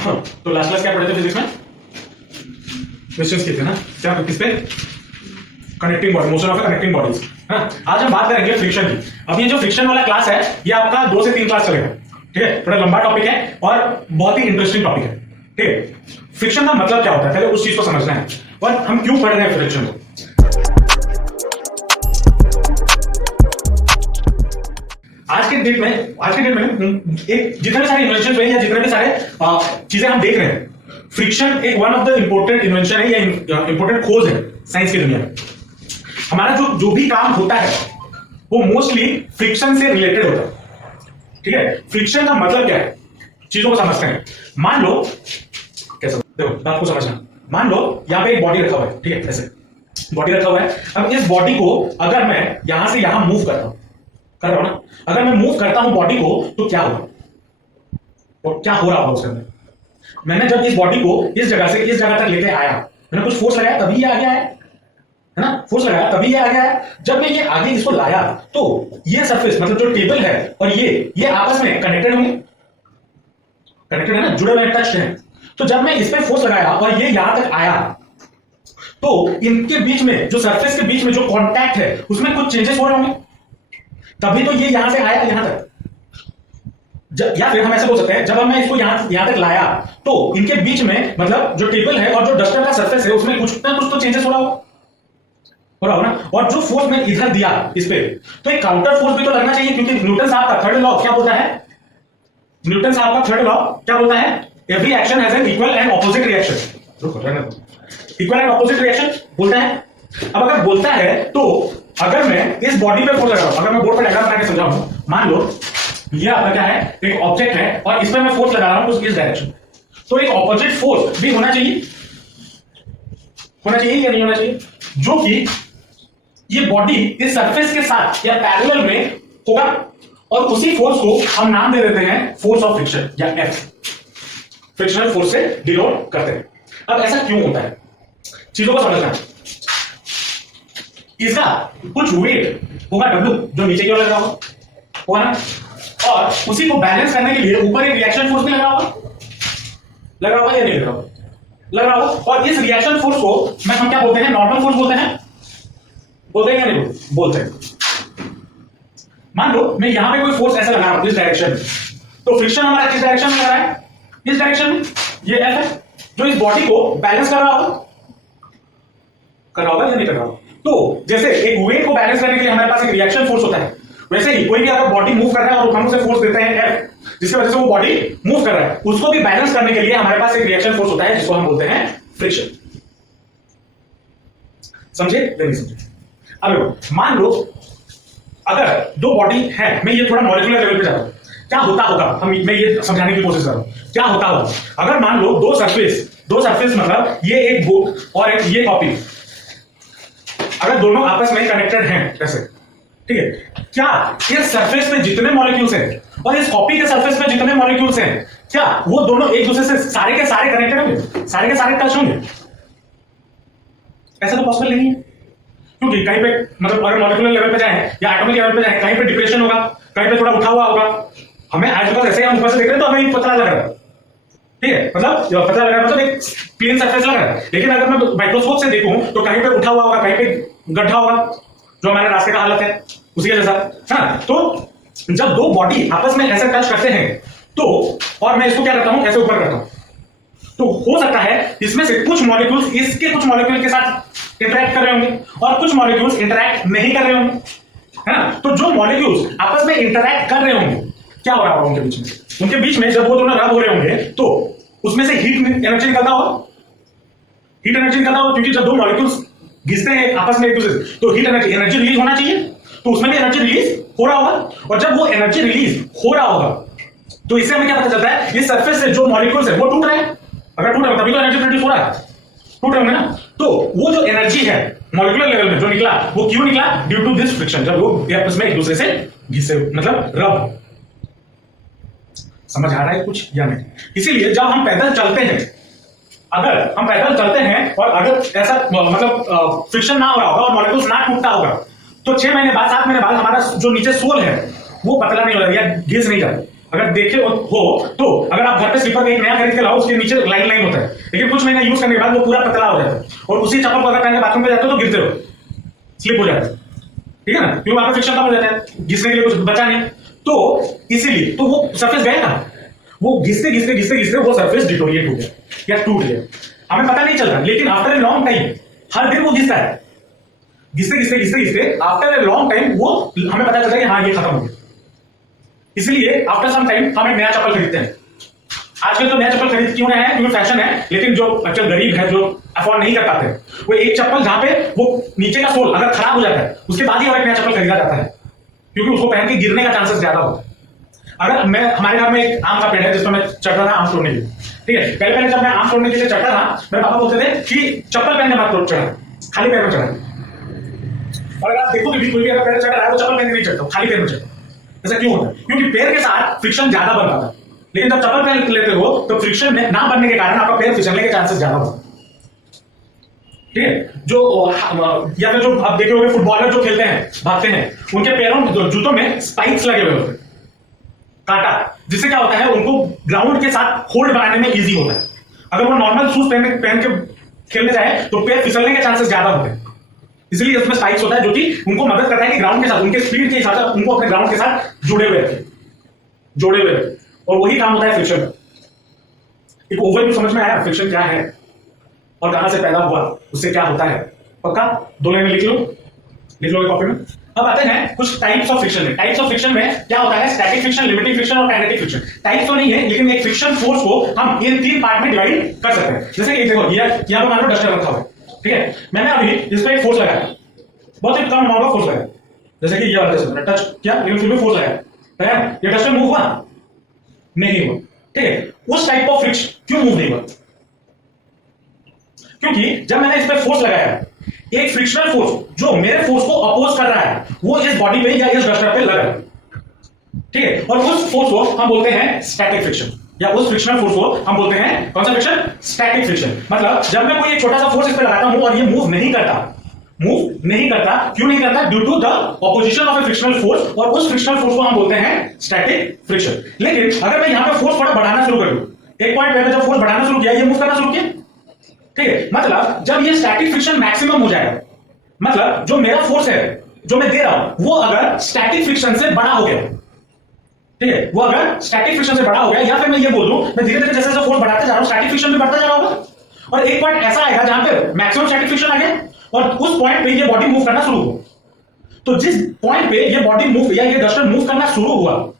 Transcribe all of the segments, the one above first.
तो last class क्या पढ़े थे फिजिक्स में? क्वेश्चंस किए थे ना क्या, किस पे? Connecting body, motion of connecting bodies. हाँ, आज हम बात करेंगे फ्रिक्शन की। अब ये जो फ्रिक्शन वाला क्लास है ये आपका 2 से 3 क्लास चलेगा, ठीक है? थोड़ा लंबा टॉपिक है और बहुत ही इंटरेस्टिंग टॉपिक है, ठीक है? फ्रिक्शन का मतलब क्या होता है पहले उस चीज को समझना है, और हम क्यों पढ़ रहे हैं फ्रिक्शन को। आज के डेट में एक जितने सारे इन्वेंशन हुए या जितने भी सारे चीजें हम देख रहे हैं, फ्रिक्शन एक one of the important invention है या इंपोर्टेंट खोज है साइंस की दुनिया में। हमारा जो भी काम होता है वो मोस्टली फ्रिक्शन से रिलेटेड होता है, ठीक है? फ्रिक्शन का मतलब क्या है, चीजों को समझते हैं। मान लो, कैसे देखो बात को समझना, मान लो यहां पे एक बॉडी रखा हुआ है, ठीक है? ऐसे बॉडी रखा हुआ है। अब इस बॉडी को अगर मैं यहां से यहां मूव करता हूं, कर रहा हूं ना, अगर मैं मूव करता हूं बॉडी को तो क्या होगा, और क्या हो रहा होगा उसके अंदर? मैंने जब इस बॉडी को इस जगह से इस जगह तक लेके आया, मैंने कुछ फोर्स लगाया तभी ये आगे आया, है ना? फोर्स लगाया तभी ये आगे आया। जब मैं ये आगे इसको लाया तो ये सरफेस मतलब जो टेबल है और ये आपस में कनेक्टेड होंगे, कनेक्टेड है ना, जुड़े हुए टच हैं। तो जब मैं इस पे फोर्स लगाया और ये यहां तक आया तो इनके बीच में जो सरफेस के बीच में जो कांटेक्ट है उसमें कुछ चेंजेस हो रहे होंगे, तभी तो ये यहां से आया यहां तक। या फिर हम ऐसे बोल सकते हैं, जब मैं इसको यहां तक लाया तो इनके बीच में मतलब जो टेबल है और जो डस्टर का सरफेस है उसमें कुछ ना कुछ तो चेंजेस हो रहा होगा ना। और जो फोर्स मैं इधर दिया इस पे, तो एक काउंटर फोर्स भी तो लगना चाहिए, क्योंकि न्यूटन साहब का थर्ड लॉ क्या बोलता है? न्यूटन साहब का थर्ड लॉ क्या बोलता है? Every action has an equal and opposite reaction. Equal and opposite reaction बोलता है। अब अगर बोलता है तो अगर मैं इस बॉडी पे फोर्स लगा रहा हूं, अगर मैं बोर्ड पर डायग्राम बना के समझाऊं, मान लो ये आपका क्या है, एक ऑब्जेक्ट है और इस पे मैं फोर्स लगा रहा हूं इस डायरेक्शन, तो एक ऑपोजिट फोर्स भी होना चाहिए या नहीं होना चाहिए, जो कि ये बॉडी इस सरफेस के साथ या पैरेलल में होगा, और उसी फोर्स को हम नाम दे देते हैं फोर्स ऑफ फ्रिक्शन या एफ, फ्रिक्शनल फोर्स से डिनोट करते हैं। अब ऐसा क्यों होता है, चीजों को समझना है। इसका कुछ वेट होगा W जो नीचे की ओर लग रहा होगा ना, और उसी को बैलेंस करने के लिए ऊपर एक रिएक्शन फोर्स भी लग रहा होगा या नहीं लग रहा होगा। और इस रिएक्शन फोर्स को हम क्या बोलते हैं? नॉर्मल फोर्स बोलते हैं या नहीं बोलते हैं? मान लो मैं यहां पे कोई फोर्स ऐसा लगा रहा हूं इस डायरेक्शन में, तो फ्रिक्शन हमारा किस डायरेक्शन में लग रहा है? इस डायरेक्शन में। ये F है जो इस बॉडी को बैलेंस कर रहा होगा या नहीं कर रहा होगा। तो जैसे एक वेट को बैलेंस करने के लिए हमारे पास एक रिएक्शन फोर्स होता है, वैसे ही कोई भी अगर बॉडी मूव कर रहा है और हम उसे फोर्स देते हैं F, जिसकी वजह से वो बॉडी मूव कर रहा है, उसको भी बैलेंस करने के लिए हमारे पास एक रिएक्शन फोर्स होता है जिसको हम बोलते हैं फ्रिक्शन। समझे या नहीं समझे? अब मान लो अगर दो बॉडी है, मैं ये थोड़ा मॉलिक्यूलर लेवल पे जा रहा हूं, क्या होता होगा, मैं ये समझाने की कोशिश कर रहा हूं, क्या होता होगा अगर मान लो दो सरफेस मतलब ये एक बुक और एक ये कॉपी, अगर दोनों आपस में कनेक्टेड हैं ऐसे, ठीक है? क्या इस सरफेस पे जितने मॉलिक्यूल्स हैं और इस कॉपी के सरफेस पे जितने मॉलिक्यूल्स हैं, क्या वो दोनों एक दूसरे से सारे के सारे कनेक्टेड होंगे, सारे के सारे टच होंगे? ऐसा तो पॉसिबल नहीं है, क्योंकि कहीं पे मतलब अगर मॉलिक्यूलर लेवल पे जाए या एटॉमिक लेवल पे जाए, कहीं पे डिप्रेशन होगा, कहीं पे थोड़ा उठा हुआ होगा। हमें आज तक ऐसे हम ऊपर से देख रहे हैं तो हमें पता लग रहा है, ठीक है? मतलब पता लग रहा है, मतलब एक प्लेन सरफेस लग रहा है। लेकिन अगर मैं माइक्रोस्कोप से देखूं तो कहीं पे उठा हुआ होगा, कहीं पे गड्ढा होगा, जो हमारे रास्ते का हालत है उसी के जैसा। हाँ, तो जब दो बॉडी आपस में ऐसे टच करते हैं तो, और मैं इसको क्या करता हूं, ऐसे ऊपर करता हूं, तो हो सकता है इसमें से कुछ मॉलिक्यूल्स इसके कुछ मॉलिक्यूल के साथ इंटरेक्ट कर रहे होंगे और कुछ मॉलिक्यूल्स इंटरेक्ट नहीं कर रहे होंगे, है ना? तो जो मॉलिक्यूल्स आपस में इंटरेक्ट कर रहे होंगे, क्या हो रहा होगा उनके बीच में जब वो दोनों रब हो रहे होंगे तो उसमें से हीट एनर्जी निकलता होगा, क्योंकि जब दो मॉलिक्यूल्स घिसते हैं आपस में एक दूसरे से तो हीट एनर्जी रिलीज होना चाहिए, तो उसमें भी एनर्जी रिलीज हो रहा होगा। और जब वो एनर्जी रिलीज हो रहा होगा तो इससे हमें क्या पता चलता है? इस सरफेस से जो मॉलिक्यूल्स है वो टूट रहे हैं। अगर टूट रहे तभी तो एनर्जी प्रोड्यूस हो रहा है, टूट रहे होंगे ना। तो वो जो एनर्जी है मॉलिक्यूलर लेवल में जो निकला, वो क्यों निकला? ड्यू टू दिस फ्रिक्शन, जब वो आपस में एक दूसरे से घिसे, मतलब रब। समझ आ रहा है कुछ या नहीं? इसीलिए जब हम पैदल चलते हैं, अगर हम पैदल चलते हैं और अगर ऐसा मतलब फ्रिक्शन ना हो रहा होगा और मॉलिक्यूल्स ना टूटता होगा, तो 6 महीने बाद 7 महीने बाद हमारा जो नीचे सोल है वो पतला नहीं हो रहा या घिस नहीं जाता, अगर देखे हो तो अगर आप घर पे स्लीपर एक नया खरीद के लाओ, उसके नीचे लाइन लाइन होता है, लेकिन कुछ महीना यूज करने के बाद वो पूरा पतला हो जाता है, और उसी चप्पल को अगर पहन के बाथरूम में जाते हो तो गिरते हो, स्लिप हो जाता है, ठीक है ना, क्योंकि वहां पर फ्रिक्शन कम हो जाता है, घिसने के लिए कुछ बचा नहीं, तो इसीलिए तो वो सरफेस गया ना, वो घिसते घिसते घिसते घिसते वो सरफेस डिटोरिएट हो गया या टूट गया, हमें पता नहीं चल रहा, लेकिन आफ्टर ए लॉन्ग टाइम हर दिन वो घिसता है, घिसते घिसते घिसते घिसते आफ्टर ए लॉन्ग टाइम वो हमें पता चलता है कि हाँ ये खत्म हो गया। इसलिए आफ्टर सम टाइम हम एक नया चप्पल खरीदते हैं। आजकल तो नया चप्पल खरीद क्यों रहे हैं, क्योंकि फैशन है, लेकिन जो अच्छा गरीब है, जो अफोर्ड नहीं कर पाते, वो एक चप्पल जहां पे वो नीचे का सोल अगर खराब हो जाता है उसके बाद ही और एक नया चप्पल खरीदा जाता है, क्योंकि उसको पहन के गिरने का चांसेस ज्यादा होता है। अगर मैं हमारे घर में एक आम का पेड़ है जिसमें मैं चढ़ रहा था आम तोड़ने के लिए, ठीक है, पहले पहले जब मैं आम तोड़ने के लिए चढ़ता था मेरे पापा बोलते थे कि चप्पल पहन के मत चढ़ा, खाली पैर में चढ़ा, और अगर आप देखो कि कोई भी अगर पैर चढ़ रहा है वो चप्पल पहन के नहीं चढ़ता, खाली पैर में चढ़ता। ऐसा क्यों होता है? क्योंकि पैर के साथ फ्रिक्शन ज्यादा बन पाता है, लेकिन जब चप्पल पहन लेते हो तो फ्रिक्शन ना बनने के कारण आपका पैर फिसलने के चांसेस ज्यादा होते हैं, ठीक है। जो या फिर जो आप देखे होंगे फुटबॉलर जो खेलते हैं, भागते हैं, उनके पैरों में जूतों में स्पाइक्स लगे हुए होते हैं, कांटा, जिससे क्या होता है उनको ग्राउंड के साथ होल्ड बनाने में इजी होता है। अगर वो नॉर्मल शूज पहन के खेलने जाए तो पैर फिसलने के चांसेस ज्यादा होते हैं, इसलिए उसमें स्पाइक्स होता है जो कि उनको मदद करता है कि ग्राउंड के साथ उनके स्पीड के हिसाब से उनको अपने ग्राउंड के साथ जोड़े हुए रखें, और वही काम होता है फ्रिक्शन का। एक ओवरव्यू समझ में आया फ्रिक्शन क्या है और कहां से पैदा हुआ, उससे क्या होता है? पक्का 2 लाइन में लिख लोगे कॉपी में। अब आते हैं कुछ टाइप्स ऑफ फ्रिक्शन में। टाइप्स ऑफ फ्रिक्शन में क्या होता है? स्टैटिक फ्रिक्शन, लिमिटिंग फ्रिक्शन और काइनेटिक फ्रिक्शन। टाइप्स तो नहीं है, लेकिन एक फ्रिक्शन फोर्स को हम इन 3 पार्ट में डिवाइड कर सकते हैं। जैसे कि देखो यहां पर मान लो डस्टर रखा हुआ है, ठीक है, मैंने अभी इस पर एक फोर्स लगाया, बहुत ही कम अमाउंट ऑफ फोर्स लगाया, जैसे कि ये वाला जैसे टच किया, लेकिन फिर भी फोर्स लगाया, ये डस्टर मूव हुआ नहीं हुआ, ठीक है। उस टाइप ऑफ फ्रिक्शन क्यों मूव नहीं हुआ? क्योंकि जब मैंने इस पर फोर्स लगाया, एक फ्रिक्शनल फोर्स जो मेरे फोर्स को अपोज कर रहा है वो इस बॉडी पे या इस डस्टर पे लगा, ठीक है, और उस फोर्स को हम बोलते हैं स्टैटिक फ्रिक्शन, या उस फ्रिक्शनल फोर्स को हम बोलते हैं कौन सा फ्रिक्शन? Static friction. मतलब जब मैं कोई एक छोटा सा फोर्स इस पे लगाता हूं और ये मूव नहीं करता, क्यों नहीं करता? Due to the opposition of a frictional force, और उस फ्रिक्शनल फोर्स को हम बोलते हैं स्टैटिक फ्रिक्शन। लेकिन अगर मैं यहां पे फोर्स थोड़ा बढ़ाना शुरू कर दूं, एक पॉइंट पे जब फोर्स बढ़ाना शुरू किया, ये मूव करना शुरू किया, ठीक है, मतलब जब ये स्टैटिक फ्रिक्शन मैक्सिमम हो जाएगा, मतलब जो मेरा फोर्स है जो मैं दे रहा हूं वो अगर स्टैटिक फ्रिक्शन से बड़ा हो गया, ठीक है, वो अगर स्टैटिक फ्रिक्शन से बड़ा हो गया, या फिर मैं ये बोल दूं मैं धीरे धीरे जैसे जैसे फोर्स बढ़ाते जा रहा हूं स्टैटिक फ्रिक्शन भी बढ़ता जा रहा होगा, और एक पॉइंट ऐसा आएगा जहां पे मैक्सिमम स्टैटिक फ्रिक्शन आ गया और उस पॉइंट पे ये बॉडी मूव करना शुरू हुआ। तो जिस पॉइंट पे ये बॉडी मूव या ये डस्टर मूव करना शुरू हुआ,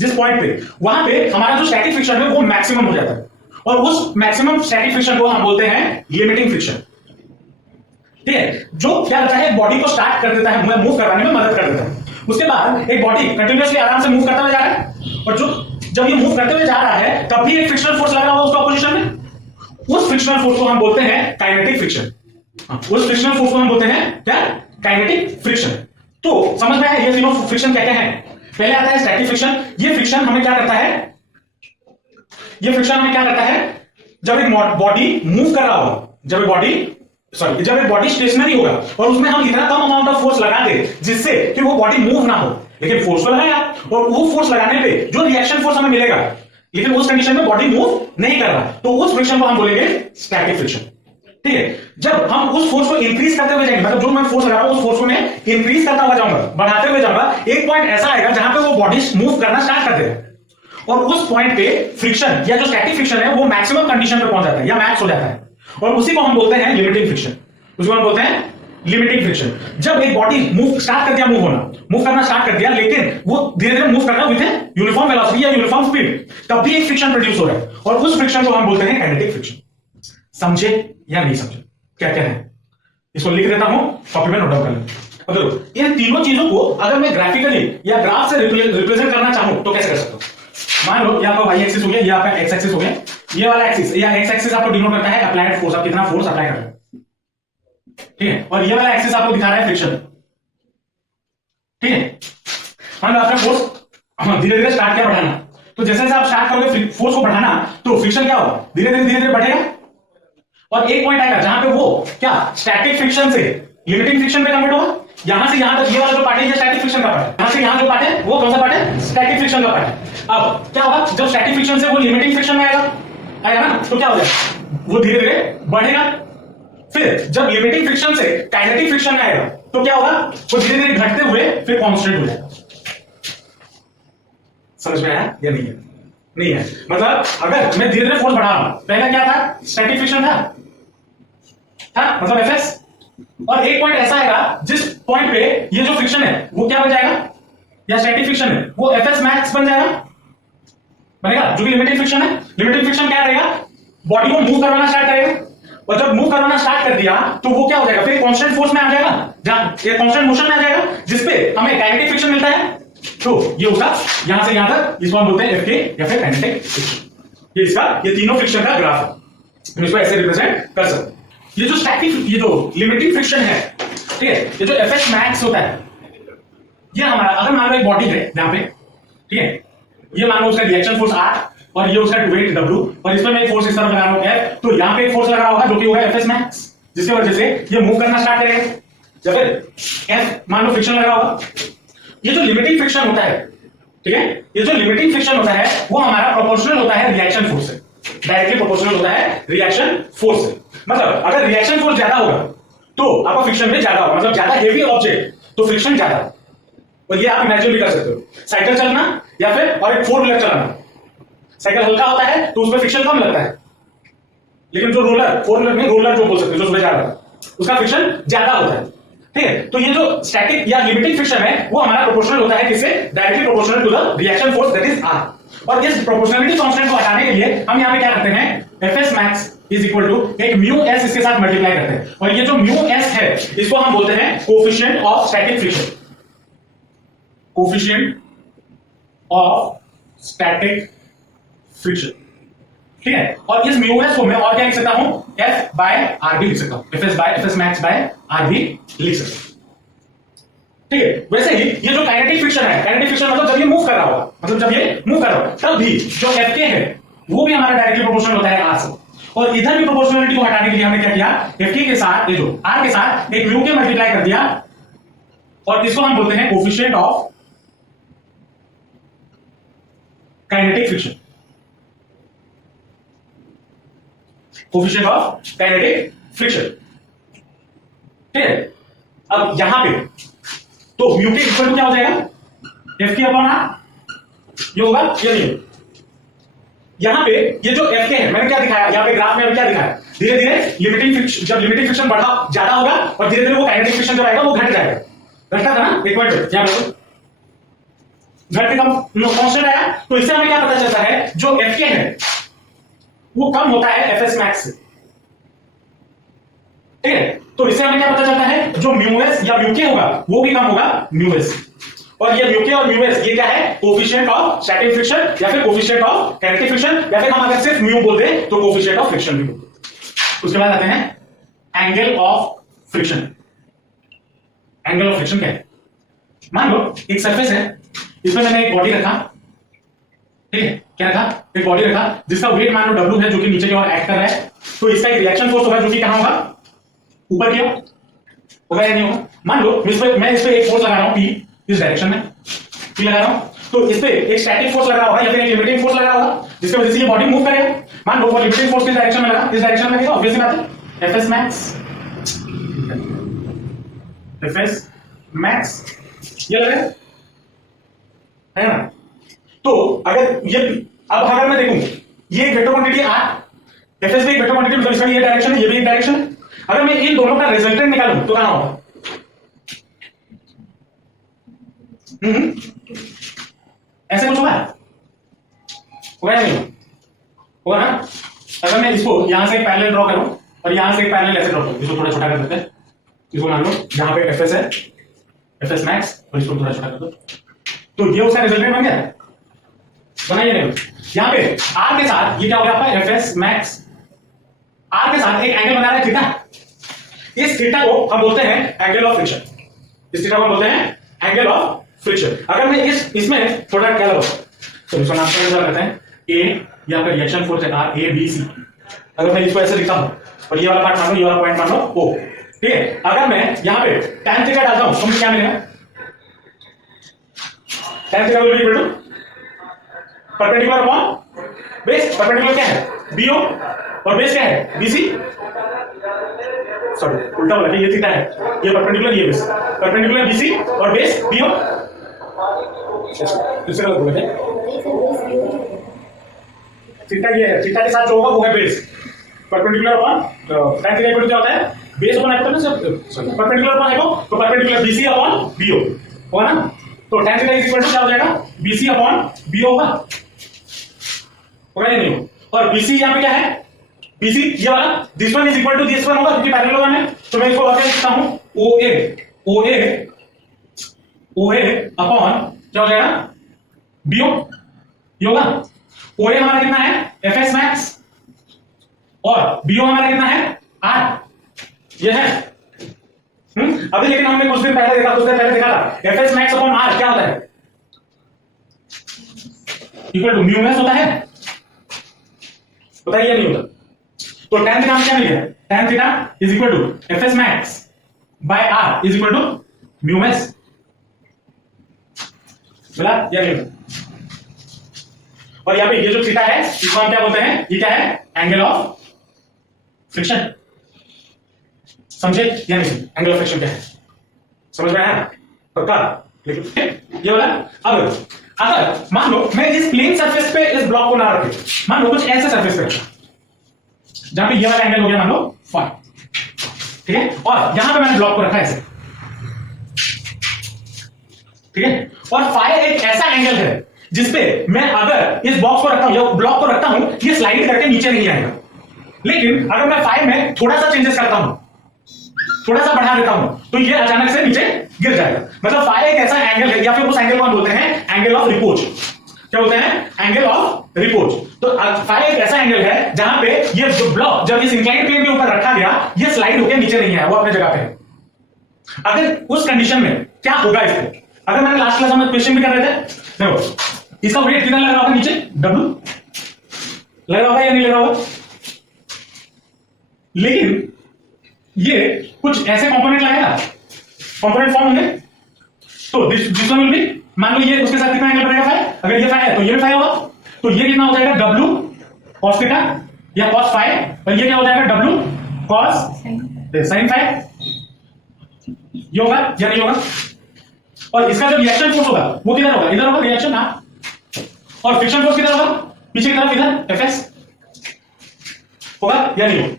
जिस पॉइंट पे, वहां पे हमारा जो स्टैटिक फ्रिक्शन है वो मैक्सिमम हो जाता है, और उस मैक्सिमम स्टैटिक फ्रिक्शन को हम बोलते हैं लिमिटिंग फ्रिक्शन, ठीक है, जो क्या करता है बॉडी को स्टार्ट कर देता है, मूव कराने में मदद कर देता है। उसके बाद एक बॉडी कंटिन्यूअसली आराम से मूव करता हुआ जा रहा है, और जो जब ये मूव करते हुए जा रहा है तब भी एक फ्रिक्शनल फोर्स लगा हुआ उसका ऑपोजिशन में, उस फ्रिक्शनल फोर्स को हम बोलते हैं काइनेटिक फ्रिक्शन। उस फ्रिक्शनल फोर्स को हम बोलते हैं क्या? Kinetic friction. तो समझ में आया ये तीनों फ्रिक्शन क्या क्या है? पहले आता है स्टैटिक फ्रिक्शन। ये फ्रिक्शन हमें क्या करता है? जब एक बॉडी मूव कर रहा हो, जब एक बॉडी स्टेशनरी होगा और उसमें हम इतना कम अमाउंट ऑफ फोर्स लगा दे जिससे कि वो बॉडी मूव ना हो, लेकिन फोर्स तो लगाया, और वो फोर्स लगाने पे जो रिएक्शन फोर्स हमें मिलेगा, लेकिन उस कंडीशन में बॉडी मूव नहीं कर रहा, तो उस फ्रिक्शन को हम बोलेंगे स्टैटिक फ्रिक्शन, ठीक है। जब हम उस फोर्स को इंक्रीज करते हुए जाएंगे, मतलब जो मैं फोर्स लगा रहा हूं उस फोर्स को मैं इंक्रीज करता हुआ जाऊंगा, बढ़ाते हुए जाऊंगा, एक पॉइंट ऐसा आएगा जहां पे वो बॉडी मूव करना स्टार्ट कर देगा, और उस पॉइंट पे फ्रिक्शन या जो स्टैटिक फ्रिक्शन है वो मैक्सिमम कंडीशन पे पहुंच जाता है या मैक्स हो जाता है, और उसी को हम बोलते हैं लिमिटिंग फ्रिक्शन। उसको हम बोलते हैं लिमिटिंग फ्रिक्शन। जब एक बॉडी मूव करना स्टार्ट कर दिया, लेकिन वो धीरे धीरे मूव कर रहा है विद यूनिफॉर्म वेलोसिटी या यूनिफॉर्म स्पीड, तब भी एक फ्रिक्शन प्रोड्यूस हो रहा है, और उस फ्रिक्शन को हम बोलते हैं काइनेटिक फ्रिक्शन। समझे या नहीं समझे? क्या क्या है इसको लिख देता हूं, कॉपी में नोट डाउन कर लें। अब देखो इन तीनों चीजों को अगर मैं ग्राफिकली या ग्राफ से रिप्रेजेंट करना चाहूं तो कैसे कर सकता हूं? मान लो ये आपका वाई एक्सिस हो गया, ये आपका एक्स एक्सिस हो गया, ये वाला एक्सिस या एक्स एक्सिस आपको डिनोट करता है अप्लाइड फोर्स, आप कितना फोर्स अप्लाई कर रहे हैं, ठीक है, और ये वाला एक्सिस आपको दिखा रहा है फ्रिक्शन, ठीक है। मान लो आपने फोर्स धीरे धीरे स्टार्ट किया बढ़ाना, तो जैसे जैसे आप स्टार्ट करोगे फोर्स को बढ़ाना तो फ्रिक्शन क्या होगा? धीरे धीरे बढ़ेगा, और एक पॉइंट आएगा जहां पे वो क्या स्टैटिक फ्रिक्शन से लिमिटिंग फ्रिक्शन पे कन्वर्ट होगा, यहां से यहां तक ये वाला जो पार्ट है ये स्टैटिक फ्रिक्शन का पार्ट है, यहां से यहां जो पार्ट है वो कौन सा पार्ट है, स्टैटिक फ्रिक्शन का पार्ट है। अब क्या होगा, जब स्टैटिक फ्रिक्शन से वो लिमिटिंग फ्रिक्शन में आएगा ना, तो क्या हो जाएगा, वो धीरे धीरे बढ़ेगा। फिर जब लिमिटिंग फ्रिक्शन से काइनेटिक फ्रिक्शन में आएगा तो क्या होगा, वो धीरे धीरे घटते हुए फिर कांस्टेंट हो जाएगा। समझ में आया या नहीं है? नहीं है। मतलब अगर मैं धीरे धीरे फोर्स बढ़ा रहा हूं, पहला क्या था, स्टैटिक फ्रिक्शन था मतलब एफएस, और एक पॉइंट ऐसा आएगा जिस पॉइंट पे ये जो फ्रिक्शन है वो क्या बन जाएगा, या स्टैटिक फ्रिक्शन है वो एफएस मैक्स बन जाएगा, बनेगा, जो कि लिमिटिंग फ्रिक्शन है। लिमिटिंग फ्रिक्शन क्या करेगा, बॉडी को मूव करवाना स्टार्ट करेगा, और जब मूव करवाना स्टार्ट कर दिया तो वो क्या हो जाएगा, फिर कांस्टेंट फोर्स में आ जाएगा, जहां ये कांस्टेंट मोशन में आ जाएगा, जिसपे हमें काइनेटिक फ्रिक्शन मिलता है। तो ये होगा यहां से यहां तक, इसको हम बोलते हैं एफके या फिर काइनेटिक फ्रिक्शन। ये इसका, ये तीनों फ्रिक्शन का ग्राफ है, हम इसको ऐसे रिप्रेजेंट कर सकते हैं। ये जो स्टैटिक, ये जो लिमिटिंग फ्रिक्शन है, ठीक है, ये जो एफएस मैक्स होता है, ये हमारा, अगर मान लो एक बॉडी है यहां पे, ठीक है, ये मान लो उसका रिएक्शन फोर्स R और ये उसका वेट W, और इसमें मैं एक फोर्स इस तरफ लगा रहा हूं F, तो यहां पे एक फोर्स लगा होगा जो कि होगा एफएस मैक्स, जिसकी वजह से ये मूव करना स्टार्ट करेगा। या फिर F मान लो फ्रिक्शन लगा होगा। ये जो लिमिटिंग फ्रिक्शन होता है, ठीक है, ये जो लिमिटिंग फ्रिक्शन होता है वो हमारा प्रोपोर्शनल होता है रिएक्शन फोर्स से, डायरेक्टली प्रोपोर्शनल होता है रिएक्शन फोर्स से। मतलब अगर रिएक्शन फोर्स ज्यादा होगा तो आपका फ्रिक्शन भी ज्यादा होगा, मतलब ज्यादा हेवी ऑब्जेक्ट तो फ्रिक्शन ज्यादा। और ये आप इमेजिन भी कर सकते हो, साइकिल चलना या फिर और एक 4 व्हीलर चलाना, साइकिल हल्का होता है तो उसमें फ्रिक्शन कम लगता है, लेकिन जो रोलर, 4 व्हीलर में रोलर जो बोल सकते हो, जो सुबह जा रहा है, उसका फ्रिक्शन ज्यादा होता है, ठीक है। तो ये जो स्टैटिक या लिमिटिंग फ्रिक्शन है वो हमारा प्रोपोर्शनल होता है किससे, directly proportional to the reaction force, that is R। और इस प्रोपोर्शनलिटी कांस्टेंट को हटाने के लिए हम यहां पे क्या करते हैं, FS max is equal to एक म्यू एस इसके साथ मल्टीप्लाई करते हैं, और ये जो म्यू एस है इसको हम बोलते हैं coefficient of static friction, coefficient of static friction, ठीक है। और इस म्यू एस को मैं और क्या लिख सकता हूं, एफ बाय आर भी लिख सकता हूं, FS by FS max by R भी लिख सकता हूं, ठीक है। वैसे ही ये जो काइनेटिक फ्रिक्शन है, काइनेटिक फ्रिक्शन मतलब जब ये मूव कर रहा होगा, मतलब जब ये मूव कर रहा होगा, तब भी जो एफ के है वो भी हमारा डायरेक्टली प्रोपोर्शनल होता है आर से। और इधर भी प्रोपोर्शनलिटी को हटाने के लिए हमने क्या किया, एफ के साथ ये जो आर के साथ एक म्यू के मल्टीप्लाई कर दिया, और इसको हम बोलते हैं coefficient of kinetic friction, coefficient of kinetic friction, ठीक है। अब यहां पे तो म्यू के इक्वल टू क्या हो जाएगा, एफ के अपॉन आर, ये होगा, ये नहीं। यहां पे ये जो एफ के है, मैंने क्या दिखाया यहां पे ग्राफ में, क्या दिखाया, धीरे धीरे लिमिटिंग फ्रिक्शन, जब लिमिटिंग फ्रिक्शन बढ़ा ज्यादा होगा और धीरे धीरे वो काइनेटिक फ्रिक्शन जब आएगा वो घट जाएगा, घटता था ना एक पॉइंट पे, यहां पे घट के कम कांस्टेंट आया, तो इससे हमें क्या पता चलता है, जो एफ के है वो कम होता है एफएस मैक्स से, ठीक है। तो इससे हमें क्या पता चलता है, जो म्यू एस या म्यू के होगा वो भी कम होगा म्यू एस, और ये म्यू के और म्यू एस ये क्या है, कोफिशिएंट ऑफ स्टैटिक फ्रिक्शन या फिर कोफिशिएंट ऑफ काइनेटिक फ्रिक्शन, या फिर हम अगर सिर्फ म्यू बोल दें तो कोफिशिएंट ऑफ फ्रिक्शन भी बोलते हैं। उसके बाद आते हैं angle of friction. Angle of friction क्या है, मान लो एक सरफेस है, इसमें मैंने एक बॉडी रखा, ठीक है, क्या रखा, एक बॉडी रखा जिसका वेट मान लो W है, जो कि नीचे की ओर एक्ट कर रहा है, तो इसका एक रिएक्शन फोर्स होगा जो कि कहां होगा, ऊपर की ओर होगा या नहीं होगा। मान लो मैं इस पे एक फोर्स लगा रहा हूं P, इस डायरेक्शन में P लगा रहा हूं, तो इस पे एक स्टैटिक फोर्स लगा होगा या फिर एक लिमिटिंग फोर्स लगा होगा, जिसकी वजह से ये बॉडी मूव करेगा। मान लो वो लिमिटिंग फोर्स किस डायरेक्शन में लगा, इस डायरेक्शन में लगेगा, ऑब्वियसली बात है, एफएस मैक्स, एफएस मैक्स ये लगा है ना। तो अगर ये, अब अगर मैं देखूं ये एक वेक्टर क्वांटिटी R, एफएस भी एक वेक्टर क्वांटिटी, मतलब इसका ये डायरेक्शन है, ये भी एक डायरेक्शन है। अगर मैं इन दोनों का रिजल्टेंट निकालूं तो कहां होगा, ऐसे कुछ होगा या नहीं होगा ना। अगर मैं इसको यहां से एक पैरेलल ड्रॉ करूं और यहां से एक पैरेलल ऐसे ड्रॉ करूं, इसको थोड़ा छोटा कर देते हैं, इसको मान लो यहां पे एफएस है, एफएस मैक्स, और इसको थोड़ा छोटा कर दो, तो ये उसका रिजल्टेंट बन गया, बनाइए नहीं। यहां पे आर के साथ ये क्या हो गया आपका, एफएस मैक्स आर के साथ एक एंगल बना रहा है थीटा, इस थीटा को हम बोलते हैं एंगल ऑफ फ्रिक्शन, इस थीटा को हम बोलते हैं एंगल ऑफ फ्रिक्शन। अगर मैं इसमें थोड़ा क्या लगाऊं, तो इसको नाम करते हैं ए, यहाँ पे रिएक्शन फोर्स है R, A B C। अगर मैं इसको ऐसे लिखता हूं और ये वाला पार्ट मान लो, ये वाला पॉइंट मान लो O, ठीक है, अगर मैं यहां पे tan थीटा डालता हूं तो मुझे क्या मिलेगा? tan theta will be equal to perpendicular upon base. Perpendicular क्या है? BO और बेस क्या है? BC। सॉरी उल्टा बोला, ये थीटा है, ये परपेंडिकुलर, ये बेस। परपेंडिकुलर BC और बेस BO। दूसरा गलत बोला है, थीटा ये है, थीटा के साथ जो होगा वो है base. Perpendicular upon tan theta equal to क्या होता है? Base upon hypotenuse, perpendicular upon hypo, तो परपेंडिकुलर BC अपॉन BO होगा ना। तो tan थीटा इक्वल टू क्या हो जाएगा? BC अपॉन BO होगा या नहीं? और BC यहां पे क्या है? BC ये वाला, this one is equal to this one होगा क्योंकि पैरेलल है। तो मैं इसको और क्या लिखता हूं? OA अपॉन क्या हो जाएगा? BO ये होगा। OA हमारा कितना है? FS मैक्स और BO हमारा कितना है? R ये है। अभी लेकिन हमने कुछ दिन पहले देखा, कुछ दिन पहले देखा था FS मैक्स अपॉन R क्या होता है? इक्वल टू म्यू एस होता है, बताइए नहीं होता। तो tan थीटा क्या मिल गया? tan theta is equal to FS max by R is equal to mu S. बोला या नहीं? और यहां पे ये जो थीटा है इसको हम क्या बोलते हैं? ये क्या है? Angle of friction. समझे या नहीं? एंगल ऑफ फ्रिक्शन क्या है? समझ में आया? पक्का? लेकिन ये वाला अब अगर मान लो मैं इस प्लेन सरफेस पे इस ब्लॉक को ना रखे, मान लो कुछ ऐसे सरफेस पे रखा जहां पे ये वाला एंगल हो गया मान लो फाई, ठीक है, और यहां पे मैंने ब्लॉक को रखा ऐसे, ठीक है, और फाई एक ऐसा एंगल है जिसपे मैं अगर इस बॉक्स को रखता हूं या ब्लॉक को रखता हूं, ये स्लाइड करके नीचे नहीं आएगा। लेकिन अगर मैं फाई में थोड़ा सा चेंजेस करता हूं, थोड़ा सा बढ़ा देता हूं, तो ये अचानक से नीचे गिर जाएगा। मतलब फाई एक ऐसा एंगल है, या फिर उस एंगल को हम बोलते हैं एंगल ऑफ रिपोज। क्या बोलते हैं? Angle of repose. तो फाई एक ऐसा एंगल है जहां पे ये जो ब्लॉक जब इस इंक्लाइंड प्लेन के ऊपर रखा गया, ये स्लाइड होकर नीचे नहीं आया, वो अपने जगह पे है। अगर उस कंडीशन में क्या होगा इसको, अगर मैंने लास्ट क्लास में क्वेश्चन भी कर रहे थे, देखो इसका वेट कितना लग रहा होगा नीचे? W लग रहा होगा या नहीं लग रहा होगा? लेकिन ये कुछ ऐसे कंपोनेंट लाएगा, कंपोनेंट फॉर्म होंगे, तो दिस वन विल बी, मान लो ये उसके साथ कितना एंगल बनेगा फाई, अगर ये फाई है तो ये भी फाई होगा, तो ये कितना हो जाएगा? W cos थीटा या cos फाई, और ये क्या हो जाएगा? W cos sin phi. ये होगा या नहीं होगा? और इसका जो रिएक्शन फोर्स होगा वो किधर होगा? इधर होगा रिएक्शन ना, और फ्रिक्शन फोर्स किधर होगा? पीछे की तरफ, इधर Fs होगा या नहीं होगा?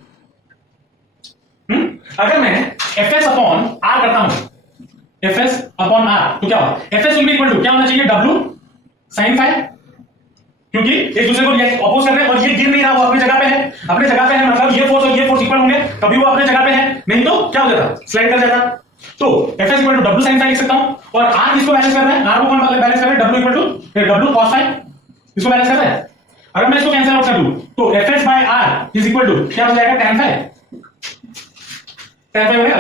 अगर मैं Fs अपॉन R करता हूं, Fs अपॉन R, तो क्या होगा? Fs will be equal to क्या होना चाहिए? W sin फाई, क्योंकि एक दूसरे को अपोज कर रहे हैं और ये गिर नहीं रहा, वो अपनी जगह पे है, अपने जगह पे है, मतलब ये फोर्स और ये फोर्स इक्वल होंगे, कभी वो अपने जगह पे है, नहीं तो क्या हो जाता? स्लाइड कर जाता। तो Fs equal to W sin phi लिख सकता हूं, और R किसको बैलेंस कर रहा है? R को कौन बैलेंस कर रहा है? W equal to W cos phi, इसको बैलेंस कर रहा है। अगर मैं इसको कैंसिल आउट कर दूं तो Fs by R is equal to क्या हो जाएगा? tan फाई, tan फाई बनेगा,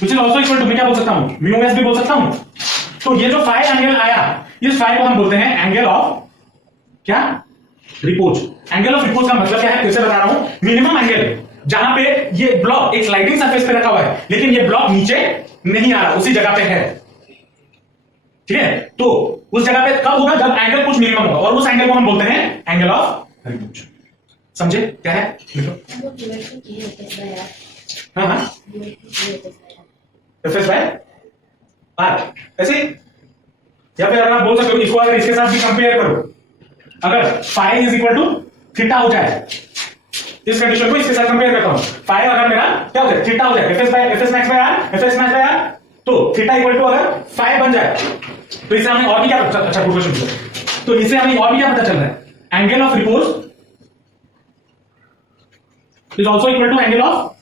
which is also equal to मैं क्या बोल सकता हूं? म्यू एस भी बोल सकता हूं। तो ये जो फाई एंगल आया, इस फाई को हम बोलते हैं एंगल ऑफ क्या? रिपोज। एंगल ऑफ रिपोज का मतलब क्या है? फिर से बता रहा हूं, मिनिमम एंगल जहां पे ये ब्लॉक एक स्लाइडिंग सरफेस पे रखा हुआ है, लेकिन ये ब्लॉक नीचे नहीं आ रहा, उसी जगह पे है, ठीक है। तो उस जगह पे कब होगा? जब एंगल कुछ मिनिमम होगा, और उस एंगल को हम बोलते हैं एंगल ऑफ रिपोज। समझे क्या है? हाँ हाँ, Fs बाय R ऐसे, या फिर अगर आप बोल सकते हो इसको, अगर इसके साथ भी कंपेयर करो, अगर phi is equal to theta हो जाए, इस कंडीशन को इसके साथ कंपेयर करता हूं, फाई अगर मेरा क्या हो जाए? थीटा हो जाए, Fs max by R, Fs max by R, तो थीटा इक्वल टू अगर फाई बन जाए, तो इससे हमें और भी क्या, अच्छा क्वेश्चन पूछो, तो इससे हमें और भी क्या पता चल रहा है? Angle of repose is also equal to angle of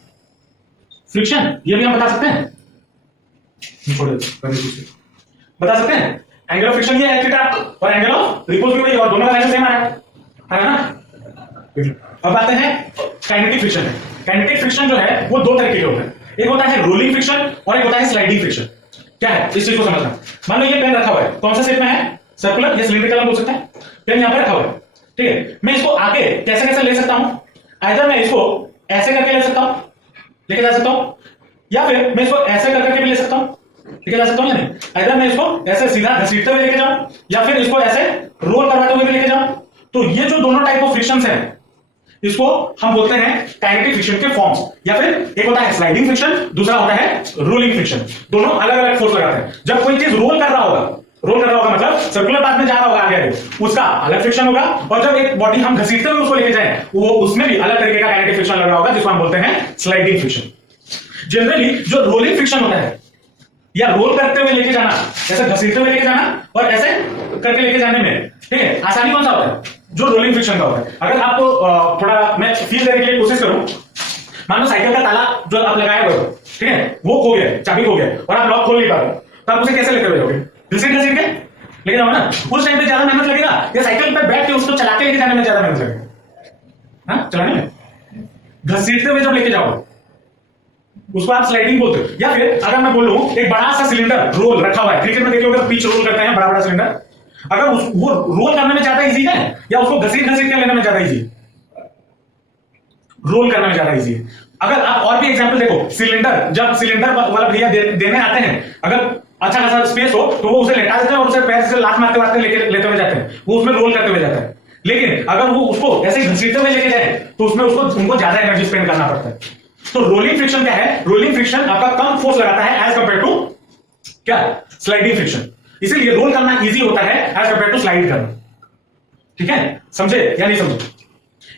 friction. ये भी हम बता सकते हैं, बता सकते हैं। एंगल ऑफ फ्रिक्शन ये है थीटा, और एंगल ऑफ रिपोज भी वही, और दोनों का वैल्यू सेम आ रहा है ना। अब आते हैं काइनेटिक फ्रिक्शन है। काइनेटिक फ्रिक्शन जो है वो दो तरह के होते हैं, एक होता है रोलिंग फ्रिक्शन और एक होता है स्लाइडिंग फ्रिक्शन। क्या है इस चीज को समझना। मान लो ये पेन रखा हुआ है, कौन सा शेप में है? सर्कुलर या सिलिंड्रिकल हम बोल सकते हैं। पेन यहां पर रखा हुआ है, ठीक है। मैं इसको आगे कैसे कैसे ले सकता हूं? आइदर मैं इसको ऐसे करके ले सकता हूं, लेके जा सकता हूं, या फिर मैं इसको ऐसे करके भी ले सकता हूं, ठीक है, ला सकता हूं या नहीं? अगर मैं इसको ऐसे सीधा घसीटते हुए लेके जाऊं या फिर इसको ऐसे रोल करवाते हुए भी लेके जाऊं, तो ये जो दोनों टाइप ऑफ फ्रिक्शंस है इसको हम बोलते हैं काइनेटिक फ्रिक्शन के फॉर्म्स। या फिर एक होता है स्लाइडिंग फ्रिक्शन, दूसरा होता है रोलिंग फ्रिक्शन। दोनों अलग अलग फोर्स लगाते हैं। जब कोई चीज रोल कर रहा होगा, रोल कर रहा होगा मतलब सर्कुलर पाथ में जा रहा होगा आगे, उसका अलग फ्रिक्शन होगा, और जब एक बॉडी हम घसीटते हुए उसको लेके जाए वो उसमें भी अलग तरीके का काइनेटिक फ्रिक्शन लग रहा होगा, जिसको हम बोलते हैं स्लाइडिंग फ्रिक्शन। जनरली जो रोलिंग फ्रिक्शन होता है या रोल करते हुए लेके जाना, ऐसे घसीटते हुए लेके जाना और ऐसे करके लेके जाने में, ठीक है, आसानी कौन सा होता है? जो रोलिंग फ्रिक्शन का होता है। अगर आपको थोड़ा मैं फील करने के लिए कोशिश करूं, मान लो साइकिल का ताला जो आप लगाए हुए हो, ठीक है, वो खो गया, चाबी खो गया और आप लॉक खोल नहीं पा रहे, तो आप उसे कैसे लेकर जाओगे? घसीट घसीट के लेके जाओ ना। उस टाइम पे ज्यादा मेहनत लगेगा या साइकिल पे बैठ के उसको चला के लेके जाने में ज्यादा मेहनत लगेगा? हाँ, चलाने में। घसीटते हुए जब लेके जाओ उसको आप स्लाइडिंग बोलते हो। या फिर अगर मैं बोलूं एक बड़ा सा सिलेंडर रोल रखा हुआ है, क्रिकेट में देखिए पिच रोल करते हैं, बड़ा बड़ा सिलेंडर, अगर वो रोल करने में ज्यादा इजी है या उसको घसीट घसीट के लेने में ज्यादा इजी? रोल करने में ज्यादा इजी है। अगर आप और भी एग्जांपल देखो, सिलेंडर, जब सिलेंडर वाला भैया देने आते हैं, अगर अच्छा खासा स्पेस हो तो वो उसे लेटा देते हैं और उसे पैर से लात मारते मारते लेते हुए जाते हैं, वो उसमें रोल करते हुए जाता है। लेकिन अगर वो उसको ऐसे घसीटते हुए लेके जाए तो उसमें उनको ज्यादा एनर्जी स्पेंड करना पड़ता है। तो रोलिंग फ्रिक्शन क्या है? रोलिंग फ्रिक्शन आपका कम फोर्स लगाता है एज कंपेयर टू क्या? Sliding friction. इसीलिए रोल करना इजी होता है एज कंपेयर टू स्लाइड करना। ठीक है, समझे या नहीं समझे?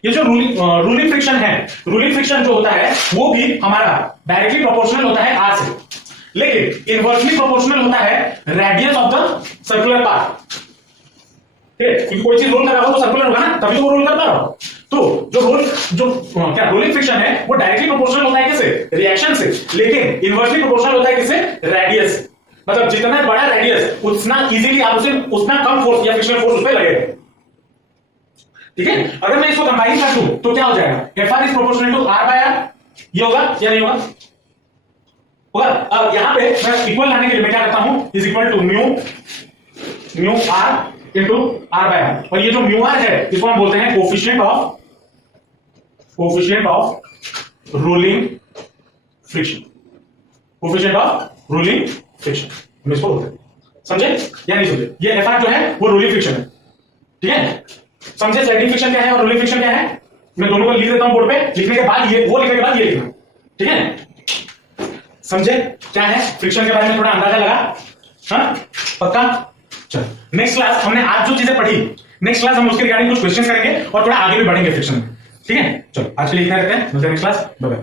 ये जो रूलिंग फ्रिक्शन है, रूलिंग फ्रिक्शन जो होता है वो भी हमारा डायरेक्टली प्रोपोर्शनल होता है आर से, लेकिन इनवर्सली प्रोपोर्शनल होता है radius of the circular path. क्योंकि कोई चीज रोल कर रहा हो तो सर्कुलर होगा ना, तभी तो वो रोल कर रहा हो। तो क्या रोलिंग फ्रिक्शन है वो डायरेक्टली प्रोपोर्शनल होता है किससे? रिएक्शन से, लेकिन इनवर्सली प्रोपोर्शनल होता है किससे? रेडियस। मतलब जितना बड़ा रेडियस उतना इजीली आप उसे उतना कम फोर्स या फ्रिक्शनल फोर्स उस पर लगेगा। ठीक है, अगर मैं इसको कंबाइन कर दूं तो क्या हो जाएगा? Fr is proportional to R by R। ये होगा या नहीं होगा? होगा। अब यहां पे मैं इक्वल लाने के लिए मैं क्या करता हूं? Is equal to mu R into R by R। और ये जो म्यू R है इसको हम बोलते हैं coefficient of rolling friction. Coefficient of rolling friction हम इसको बोलते हैं। समझे या नहीं समझे? ये Fr जो है वो रोलिंग फ्रिक्शन है। ठीक है, समझे स्लाइडिंग फ्रिक्शन क्या है और रोलिंग फ्रिक्शन क्या है? मैं दोनों को लिख देता हूं बोर्ड पे, लिखने के बाद ये, वो लिखने के बाद ये लिखना। ठीक है, समझे क्या है फ्रिक्शन के बारे में? थोड़ा अंदाजा लगा? हाँ, पक्का? चलो, नेक्स्ट क्लास हमने आज जो चीजें पढ़ी, नेक्स्ट क्लास हम उसके रिगार्डिंग कुछ क्वेश्चंस करेंगे और थोड़ा आगे भी बढ़ेंगे फ्रिक्शन में। ठीक है, चलो आज के लिए इतना रखते हैं, मिलते हैं नेक्स्ट क्लास। Bye bye.